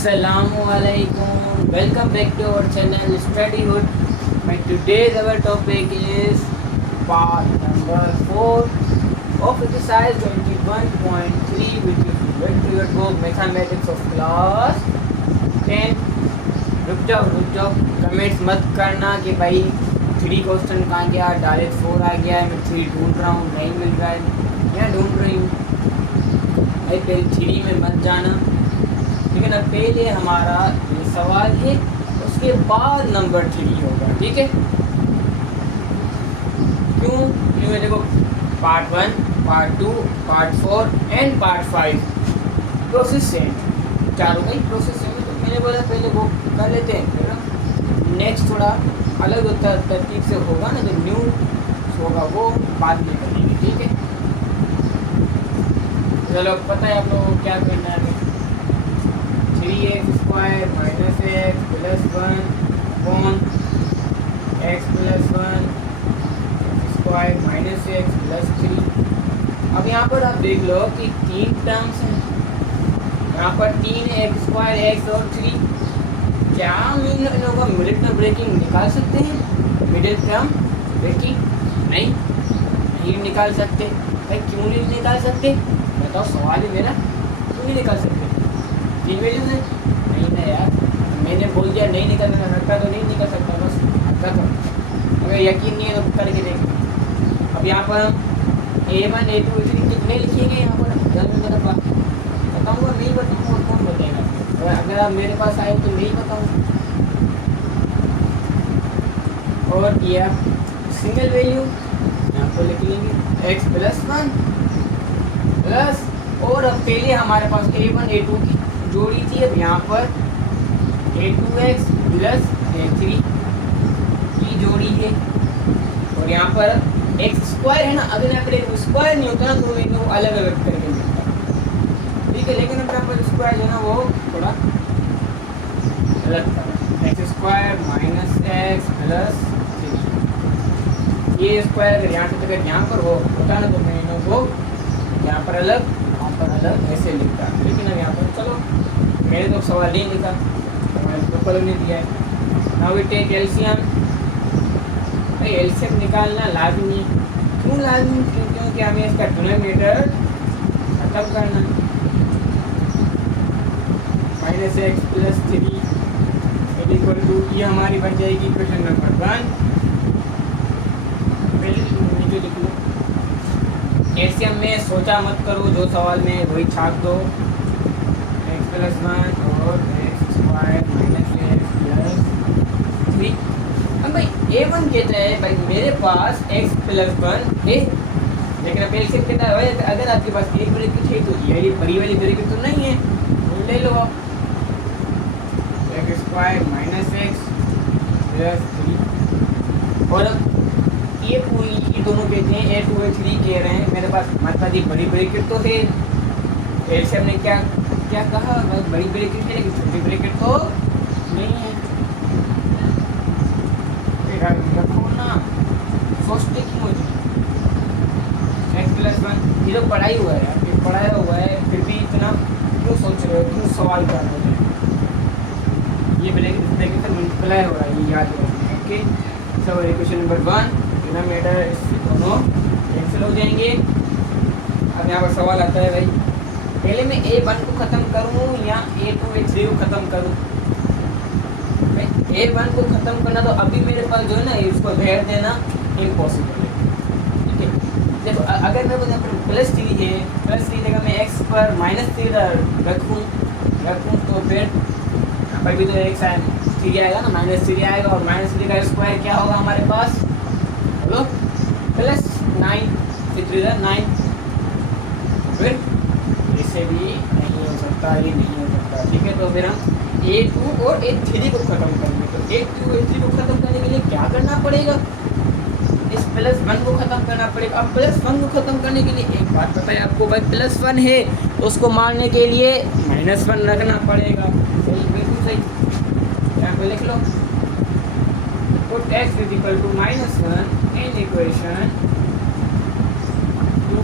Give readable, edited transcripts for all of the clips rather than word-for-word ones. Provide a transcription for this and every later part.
Assalamualaikum. Welcome back to our channel Studyhood. And today's our topic is part number 4 of exercise 21.3, which is read to your book Mathematics of class 10. रुक जाओ comments मत करना कि भाई 3 question कहाँ गया, direct 4 आ गया है, मैं 3 ढूंढ रहा हूँ, नहीं मिल रहा है, यहाँ ढूंढ रही हूँ भाई। पहले 3 में मत जाना, ठीक है ना। पहले हमारा ये सवाल है, उसके बाद नंबर 3 होगा, ठीक है। क्यों देखो, part 1, part 2, part 4 and part 5 process same, चारों का ही प्रोसेस सेम है। तो मैंने बोला पहले वो कर लेते हैं, फिर नेक्स्ट थोड़ा अलग होता तरतीब से होगा ना, जो न्यू होगा वो बाद में करेंगे, ठीक है। चलो पता है आप लोगों को क्या करना है। 3x square minus x plus 1 upon x plus 1 square minus x plus 3। अब यहाँ पर आप देख लो कि 3 टर्म्स हैं, यहाँ पर 3 एक्स स्क्वायर एक्स और 3। क्या हम इन लोगों का मिडिल टर्म ब्रेकिंग निकाल सकते हैं? मिडिल टर्म ब्रेकिंग नहीं निकाल सकते भाई। क्यों नहीं निकाल सकते बताओ, सवाल है मेरा। क्यों नहीं निकाल सकते? 3 वैल्यूज है नहीं ना यार, मैंने बोल दिया नहीं निकाल सकता तो नहीं निकाल सकता, बस आता तो। अगर यकीन नहीं है तो करके देखें। अब यहाँ पर हम A1 A2 A3 कितने लिखेंगे यहाँ पर? जल्द में बताऊँगा, नहीं बताऊँगा और कौन बताएगा? अगर आप मेरे पास आए तो नहीं बताऊँगा। और ये आप सिंगल वैल्यू यहाँ पर लिख लेंगे x प्लस 1 प्लस, और अब पहले हमारे पास A1 A2 की जोड़ी थी, अब यहाँ पर A2x प्लस A3 की जोड़ी है। और यहाँ पर एक्स स्क्वायर है ना, अगर यहाँ पर स्क्वायर नहीं होता ना तो इनको अलग अलग करके मिलता, ठीक है। लेकिन अब यहाँ पर स्क्वायर जो है ना वो थोड़ा अलग था, x square minus x plus 3। ये स्क्वायर अगर यहाँ से अगर यहाँ पर होता ना तो मैं इन्हों को यहाँ पर अलग, यहाँ पर अलग ऐसे लिखता। लेकिन अब यहाँ पर चलो, मैंने तो सवाल नहीं लिखा, मैंने पेपर नहीं दिया है। Now we take LCM. भाई एलसीएम निकालना लाजमी है। क्यों लाजमी? क्योंकि हमें इसका डिनोमिनेटर खत्म करना। Minus x plus 3 equal to, ये हमारी बन जाएगी इक्वेशन नंबर 1। नीचे लिख लो। एलसीएम में सोचा मत करो, जो सवाल में वही छाप दो। एक्स प्लस 1 और x square minus x plus 3। अब भाई A1 कहता है भाई मेरे पास x प्लस 1 है, लेकिन अब एलसीएम कहता है भाई अगर आपके पास एक ब्रैकेट है तो ये बड़ी वाली ब्रैकेट तो नहीं है, तो ले लो आप x square minus x plus 3। और अब ये पूरी ये दोनों कहते हैं A2 A3 कह रहे हैं, मेरे पास मतलब ये बड़ी ब्रैकेट तो है। एलसीएम ने क्या कहा, बड़ी ब्रैकेट है लेकिन छोटी ब्रैकेट तो नहीं है। रखो ना, सोचते क्यों मुझे। एक्स प्लस 1 ये तो पढ़ाई हुआ है यार, पढ़ाया हुआ है, फिर भी इतना क्यों सोच रहे हो, क्यों सवाल कर रहे हो? ये ब्रैकेट से मल्टीप्लाई हो रहा है, ये याद रखना, ओके। सब इक्वेशन नंबर 1 डिनोमिनेटर दोनों कैंसिल हो जाएंगे। अब यहाँ पर सवाल आता है भाई, पहले मैं A1 को ख़त्म करूँ या A2 A3 को ख़त्म करूँ? A1 को ख़त्म करना तो अभी मेरे पास जो है ना इसको घेर देना इम्पॉसिबल है, ठीक है। देखो अगर मैं बोलूँ प्लस 3 है, प्लस 3 जगह मैं x पर माइनस 3 रखूँ तो फिर यहाँ पर भी तो x 3 आएगा ना, माइनस 3 आएगा, और माइनस 3 का स्क्वायर क्या होगा हमारे पास? बोलो, प्लस 9, 9। फिर इससे भी नहीं हो सकता, ये नहीं हो सकता, ठीक है। तो फिर हम A2 और A3 को ख़त्म करेंगे। तो A2 A3 को ख़त्म करने के लिए क्या करना पड़ेगा? इस प्लस 1 को ख़त्म करना पड़ेगा। अब प्लस 1 को ख़त्म करने के लिए एक बात पता है आपको भाई, प्लस 1 है उसको मारने के लिए माइनस 1 रखना पड़ेगा। सही, बिल्कुल सही। यहाँ पे लिख लो, put x is equal to -1 in equation 2।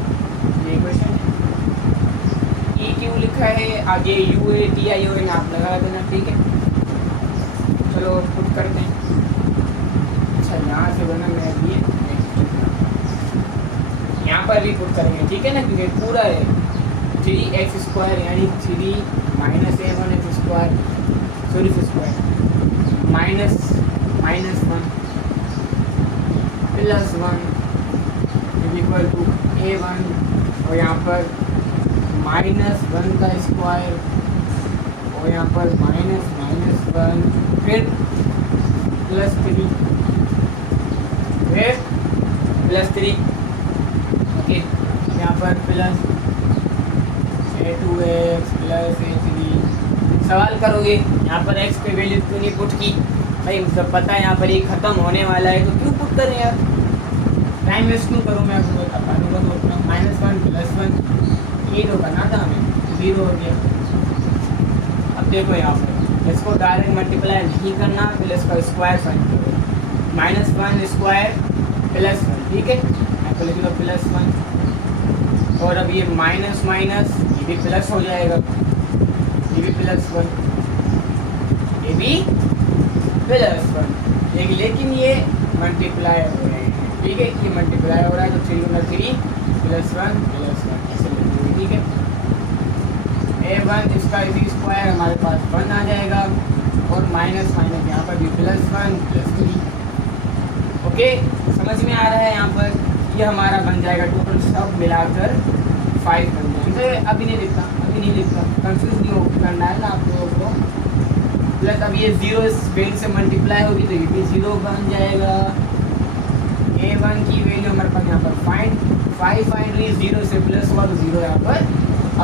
ये इक्वेशन E क्यों लिखा है, आगे U A T I O N आप लगा देना, ठीक है। चलो पुट करते हैं। अच्छा यहाँ से बना, मैं अभी यहाँ पर भी पुट करेंगे, ठीक है ना, क्योंकि पूरा है 3x² यानी 3 minus a1x² sorry square minus 1 plus 1 equal to a1 और यहाँ पर -1 का स्क्वायर और यहाँ पर -1 फिर +3 फिर +3 ओके। यहाँ पर प्लस a2x प्लस a3। सवाल करोगे यहाँ पर x पे वैल्यू क्यों नहीं पुट की? भाई मतलब पता है यहाँ पर ये ख़त्म होने वाला है तो क्यों पुट करें यार, टाइम वेस्ट क्यों करूँ? मैं आपको बता दूँगा तो अपना -1 प्लस 1 ये तो करना था हमें, 0 हो गया। अब देखो यहाँ पर इसको डायरेक्ट मल्टीप्लाई नहीं करना, प्लस का स्क्वायर फाइंड करो, -1 स्क्वायर प्लस 1, ठीक है। आपको लिख लो +1 और अब ये माइनस ये भी प्लस हो जाएगा, ये भी +1 ये भी +1, लेकिन ये मल्टीप्लाई हो रहे हैं, ठीक है। ये मल्टीप्लाई हो रहा है तो 3 + 1 ऐसे लिखेंगे, ठीक है। a1 इसका स्क्वायर हमारे पास 1 आ जाएगा और माइनस यहाँ पर भी +1 +3, ओके। समझ में आ रहा है? यहाँ पर ये हमारा बन जाएगा टोटल सब मिलाकर 5 बन जाएंगे। अभी नहीं लिखता, कंफ्यूज नहीं हो करना है ना आप लोगों को। प्लस अब ये 0 इस वैल्यू से मल्टीप्लाई होगी तो ये भी 0 बन जाएगा। a1 की वैल्यू हमारे पास यहाँ पर फाइंड हुई, 0 से प्लस हुआ तो 0 यहाँ पर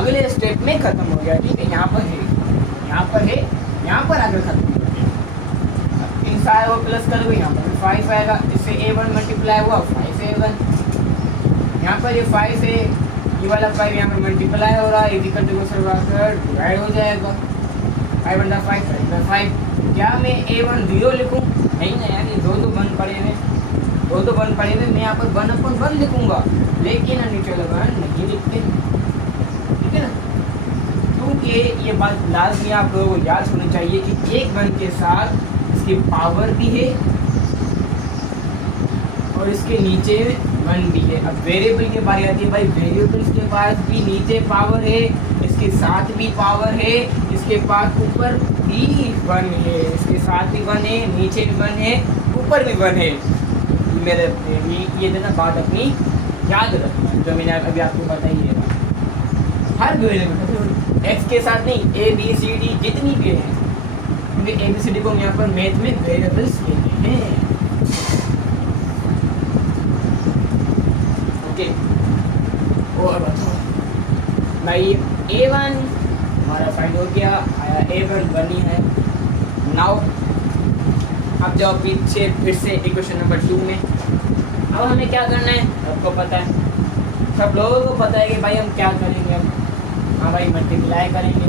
अगले स्टेप में ख़त्म हो गया, ठीक है। यहाँ पर आकर ख़त्म हो गया। इन सारे वो प्लस करोगे यहाँ पर 5 आएगा, इससे a1 मल्टीप्लाई हुआ 5 से a1, यहाँ पर ये 5 से ये वाला 5 यहाँ पर मल्टीप्लाई हो रहा है, इक्वल टू डिवाइड हो जाएगा 5/5। क्या मैं a1 0 लिखूँ? नहीं ना यार, ये दो तो 1 पड़े हुए, मैं यहाँ पर 1/1 लिखूँगा, लेकिन नीचे 1 नहीं लिखते, ठीक है ना। क्योंकि ये बात लाजमी आप लोगों को याद होनी चाहिए कि एक 1 के साथ इसकी पावर भी है और इसके नीचे 1 भी है। अब वेरिएबल की बारी आती है, भाई वेरिएबल्स के पास भी नीचे पावर है, इसके साथ भी पावर है, इसके पास ऊपर भी 1 है, इसके साथ भी 1 है, नीचे भी 1 है, ऊपर भी 1 है। मेरे ये ना बात अपनी याद रखना, जो मैंने अभी आपको बताई है। हर वेरिएबल एक्स के साथ नहीं, ABCD जितनी भी है, क्योंकि ABCD को हम यहाँ पर मैथ में वेरिएबल्स कहते हैं, ओके। और बताओ भाई a1 हमारा फाइंड हो गया, आया a1 1 ही है। नाउ अब जाओ पीछे फिर से इक्वेशन नंबर 2 में। अब हमें क्या करना है आपको पता है, सब लोगों को पता है कि भाई हम क्या करेंगे। अब हाँ भाई मल्टीप्लाई करेंगे,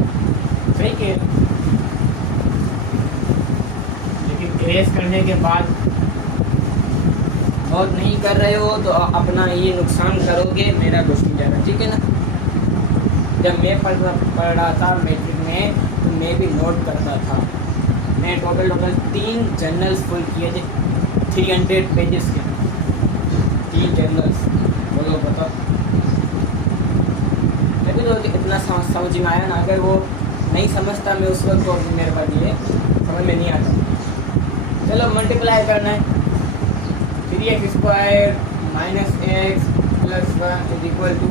सही कह रहे, लेकिन ग्रेस करने के बाद बहुत नहीं कर रहे हो तो अपना ये नुकसान करोगे, मेरा कुछ नहीं जाएगा, ठीक है ना। जब मैं पढ़ रहा था मैट्रिक में तो मैं भी नोट करता था, मैं टोटल 3 जर्नल्स फुल किए थे, 300 पेजेस के 3 जर्नल्स। बोलो बताओ, लेकिन तो इतना समझ में आया ना, अगर वो नहीं समझता मैं उस वक्त तो मेरे पास ये समझ में नहीं आता। चलो मल्टीप्लाई करना है, 3x² -x + 1 इक्वल टू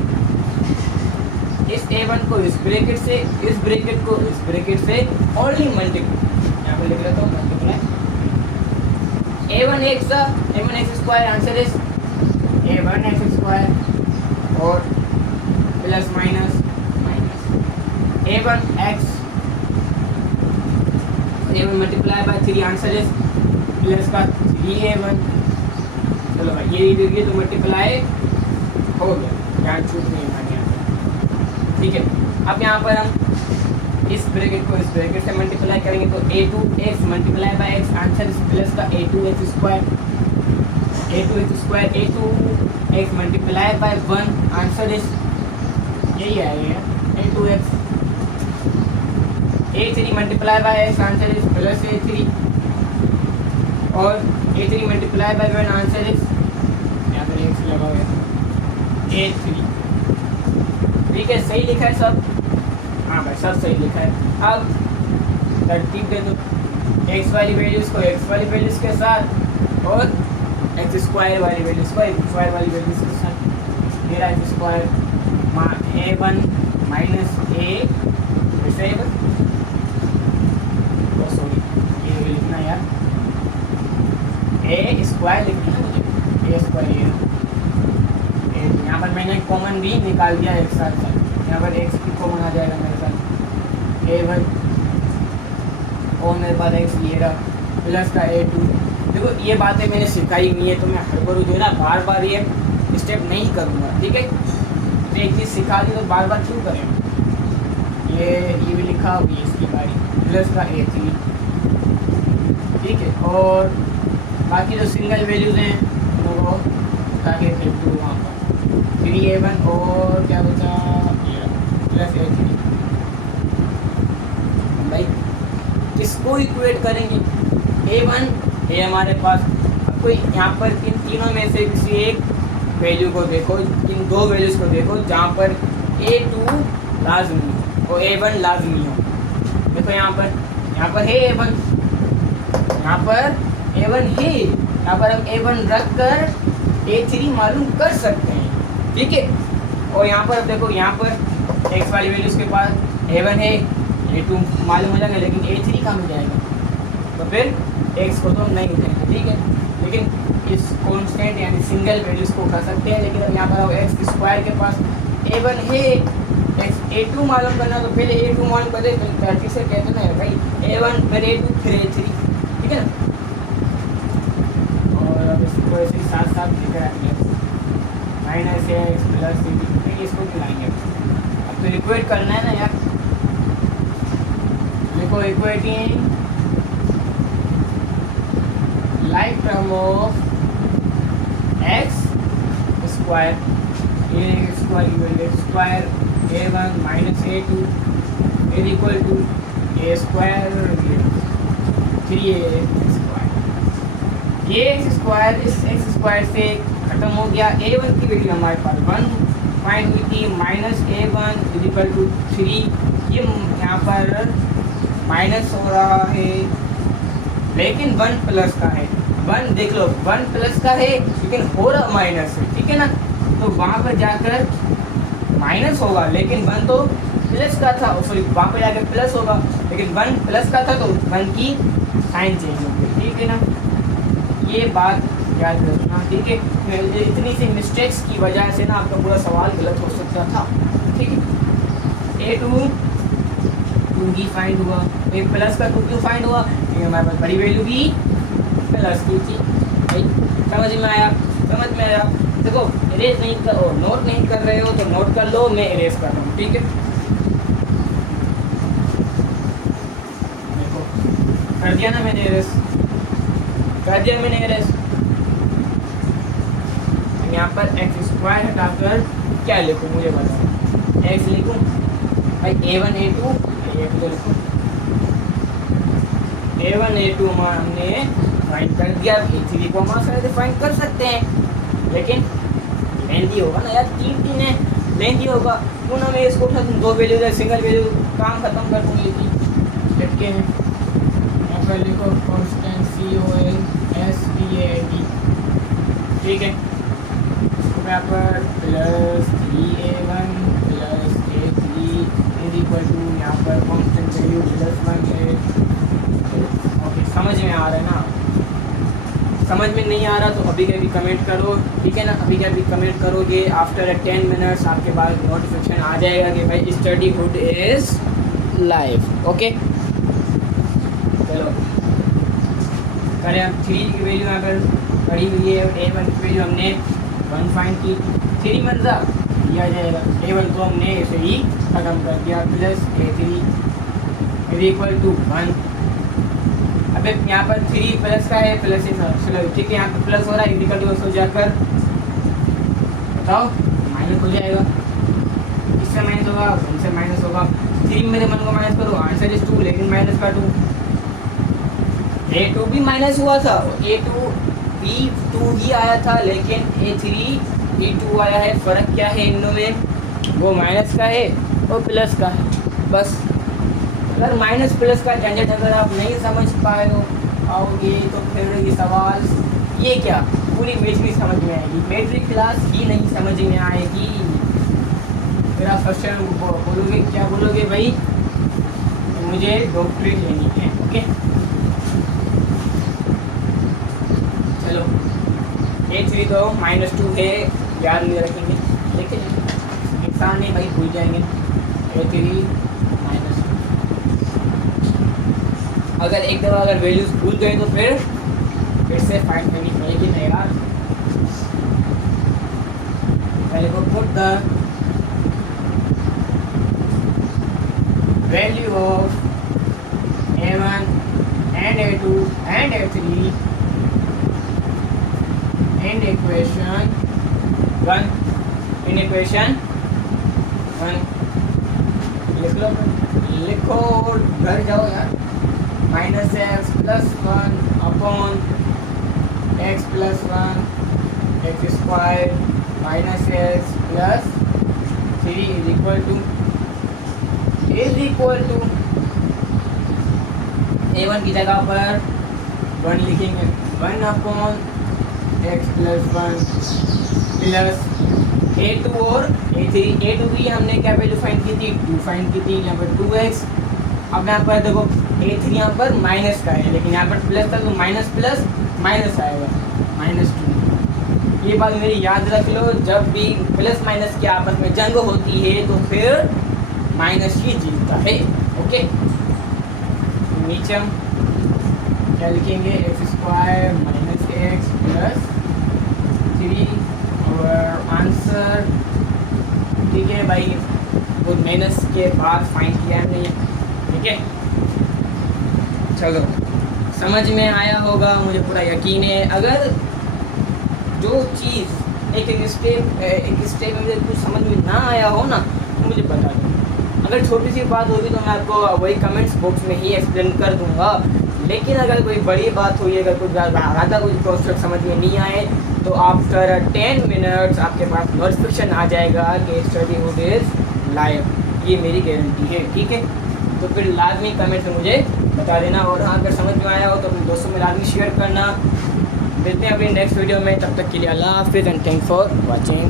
इस a1 को इस ब्रैकेट से, इस ब्रैकेट को इस ब्रैकेट से ओनली मल्टीप्लाई, यहाँ पर लिख रहा था multiply a1x² answer is a1x² और plus minus a1x multiply by 3 answer is plus का 3a1। चलो भाई ये तो मल्टीप्लाई हो गया, यहाँ छूट नहीं हमारे यहाँ पर, ठीक है। अब यहाँ पर हम इस ब्रैकेट को इस ब्रैकेट से मल्टीप्लाई करेंगे तो a2x multiply by x answer is plus का a2x² multiply by 1 answer is यही आएगा a2x A3 multiply by x answer is plus A3 और A3 multiply by 1 answer is यहाँ पर एक्स लगा हुआ है A3। ठीक है, सही लिखा है सब? हाँ भाई सब सही लिखा है। अब तरतीब दे दो एक्स वाली वैल्यूज़ को एक्स वाली वैल्यूज़ के साथ और एक्स स्क्वायर वाली वैल्यूज़ को एक्स स्क्वायर वाली वैल्यूज़ के साथ। मेरा एक्स स्क्वायर A1 माइनस ए वैसे सॉरी ये लिखना यार, ए स्क्वायर लिखना है मुझे, ए स्क्वायर ये यहाँ पर मैंने कॉमन भी निकाल दिया एक साथ साथ, यहाँ पर एक्स भी कॉमन आ जाएगा मेरे साथ। A1 और मेरे पास एक्स ये रहा प्लस का A2। देखो ये बातें मैंने सिखाई हुई है तो मैं हर बार जो है ना बार बार ये स्टेप नहीं करूँगा। ठीक है, तो एक चीज़ सिखा दी तो बार बार क्यों करें। ये भी लिखा हुई है इसकी बारी प्लस का A3। ठीक है, और बाकी जो सिंगल वैल्यूज़ हैं उनको ताकि फिर टू वहाँ पर 3A1 और क्या बचा प्लस A3। भाई किसको इक्वेट करेंगे? A1 ये हमारे पास, अब कोई यहाँ पर इन तीनों में से किसी एक वैल्यू को देखो, इन दो वैल्यूज़ को देखो जहाँ पर A2 लाजमी और A1 लाजमी हो। देखो यहाँ पर है A1, यहाँ पर A1 है, यहाँ पर हम A1 रख कर A3 मालूम कर सकते हैं। ठीक है, और यहाँ पर देखो यहाँ पर x वाली वैल्यू उसके पास A1 है, A2 मालूम हो जाएगा लेकिन A3 कहाँ मिल जाएगा, तो फिर x को तो हम नहीं उठाएंगे। ठीक है, लेकिन इस कांस्टेंट यानी सिंगल वैल्यूज़ को उठा सकते हैं। लेकिन अब यहाँ पर एक्स स्क्वायर के पास A1 है, A2 मालूम करना तो पहले A2 मालूम कर दे, फिर से कहते ना भाई A1 फिर A2 फिर A3। ठीक है ना, और अब इसको ऐसे साथ साथ लिखा है माइनस एक्स प्लस इसको मिलाएंगे। अब तो इक्वेट करना है ना यार, देखो equating like term of x square square A1 minus A2 is equal to A square 3A square. ये एक्स स्क्वायर इस एक्स स्क्वायर से खत्म हो गया। A1 की वैल्यू हमारे पास 1 फाइंड हुई थी, minus A1 is equal to 3। ये यहाँ पर माइनस हो रहा है लेकिन 1 प्लस का है। 1 देख लो 1 प्लस का है लेकिन हो रहा माइनस है। ठीक है ना, तो वहाँ पर जाकर माइनस होगा लेकिन 1 तो प्लस का था, सॉरी वहाँ पर जाकर प्लस होगा लेकिन 1 प्लस का था तो 1 की साइन चेंज होगी। ठीक है ना, ये बात याद रखना। ठीक है, इतनी सी मिस्टेक्स की वजह से ना आपका पूरा सवाल गलत हो सकता था। ठीक है, A2 भी फाइंड हुआ, एक प्लस का 2 क्यों फाइंड हुआ, ये हमारे पास बड़ी वैल्यू भी प्लस की थी। भाई समझ में आया? समझ में आया? देखो इरेज नहीं कर, नोट नहीं कर रहे हो तो नोट कर लो, मैं इरेज कर रहा हूँ। ठीक है, देखो कर दिया ना मैंने इरेज, कर दिया मैंने इरेज। यहाँ पर एक्स स्क्वायर हटाकर क्या लिखूँ मुझे बताओ, एक्स लिखूँ भाई A1 A2 A1 A2 हमने फाइंड कर दिया, A3 को हम आसानी से फाइंड कर सकते हैं लेकिन लेंथी होगा ना यार, 3 है लेंथी होगा। क्यों ना मैं इसको उठा दूँ, 2 वैल्यू है सिंगल वैल्यू काम खत्म कर दूँगी। लटके हैं यहाँ पर लिखो कांस्टेंट CONSTANT। ठीक है, यहाँ पर plus 3A1 plus A3 is equal to यहाँ पर कांस्टेंट वैल्यू प्लस 1 है। ओके, समझ में आ रहा है ना? समझ में नहीं आ रहा तो अभी के अभी कमेंट करो। ठीक है ना, अभी के अभी कमेंट करोगे, आफ्टर 10 मिनट्स आपके पास नोटिफिकेशन आ जाएगा कि भाई study hood is live. Okay चलो करें, अब 3 की वैल्यू यहाँ पर पड़ी हुई है, A1 की वैल्यू हमने 1 फाइंड की, 3 मतलब दिया जाएगा। A1 को हमने ऐसे ही खत्म कर दिया, plus A3 is equal to 1। अब यहाँ पर 3 प्लस का है, प्लस चलो ठीक है, यहाँ पर प्लस हो रहा है, इक्वल टू हो जाकर बताओ माइनस हो जाएगा, इससे माइनस होगा, इनसे माइनस होगा। A3 मेरे मन को माइनस करो, आंसर इज 2, लेकिन माइनस का 2। A2 भी माइनस हुआ था, A2 भी 2 ही आया था, लेकिन A3 भी 2 आया है। फ़र्क क्या है इन में? वो माइनस का है और प्लस का है, बस। अगर माइनस प्लस का झंझट अगर आप नहीं समझ पाए हो आओगे तो फिर ये सवाल ये क्या पूरी मेट्रिक समझ में आएगी, मेट्रिक क्लास ही नहीं समझ में आएगी। फिर आप फर्स्ट टाइम बोलोगे, क्या बोलोगे भाई, मुझे डॉक्टरेट लेनी है। ओके चलो, A3 तो -2 है, याद नहीं रखेंगे, लेकिन इंसान नहीं भाई, भूल जाएंगे। A3 -2, अगर एक दफ़ा अगर वैल्यूज भूल गए तो फिर से फाइंड करनी पड़ेगी ना यार। पहले को put the value of A1 and A2 and A3 in equation 1, in equation 1 लिख लो, लिखो और घर जाओ यार। -x + 1 upon x + 1 x square -x + 3 is equal to A1 की जगह पर 1 लिखेंगे, 1 अपॉन x + 1 प्लस A2 और A3। A2 की हमने क्या वैल्यू फाइंड की थी, 2 फाइंड की थी, यहाँ पर 2x। अब यहाँ पर देखो A3 यहाँ पर माइनस का है, लेकिन यहाँ पर प्लस था तो माइनस प्लस माइनस आएगा, -2। ये बात मेरी याद रख लो, जब भी प्लस माइनस के आपस में जंग होती है तो फिर माइनस ही जीतता है। ओके, नीचे हम क्या लिखेंगे, x² - x + 3 और आंसर, ठीक है भाई, वो माइनस के बाद फाइंड किया हमने, ठीक है। चलो, समझ में आया होगा, मुझे पूरा यकीन है। अगर जो चीज़ एक स्टेप में मुझे कुछ समझ में ना आया हो ना तो मुझे बता दो। अगर छोटी सी बात होगी तो मैं आपको वही कमेंट्स बॉक्स में ही एक्सप्लेन कर दूंगा, लेकिन अगर कोई बड़ी बात हुई, अगर कुछ ज़्यादा कुछ कॉन्सेप्ट समझ में नहीं आए तो आफ्टर 10 मिनट्स आपके पास नोटिफिकेशन आ जाएगा कि स्टडी मोड इज़ लाइव, ये मेरी गारंटी है, ठीक है। तो फिर लाजमी कमेंट में मुझे बता देना, और हाँ अगर समझ में आया हो तो अपने दोस्तों में लाजमी शेयर करना। मिलते हैं अपनी नेक्स्ट वीडियो में, तब तक के लिए अल्लाह हाफिज़ एंड थैंक्स फॉर वॉचिंग।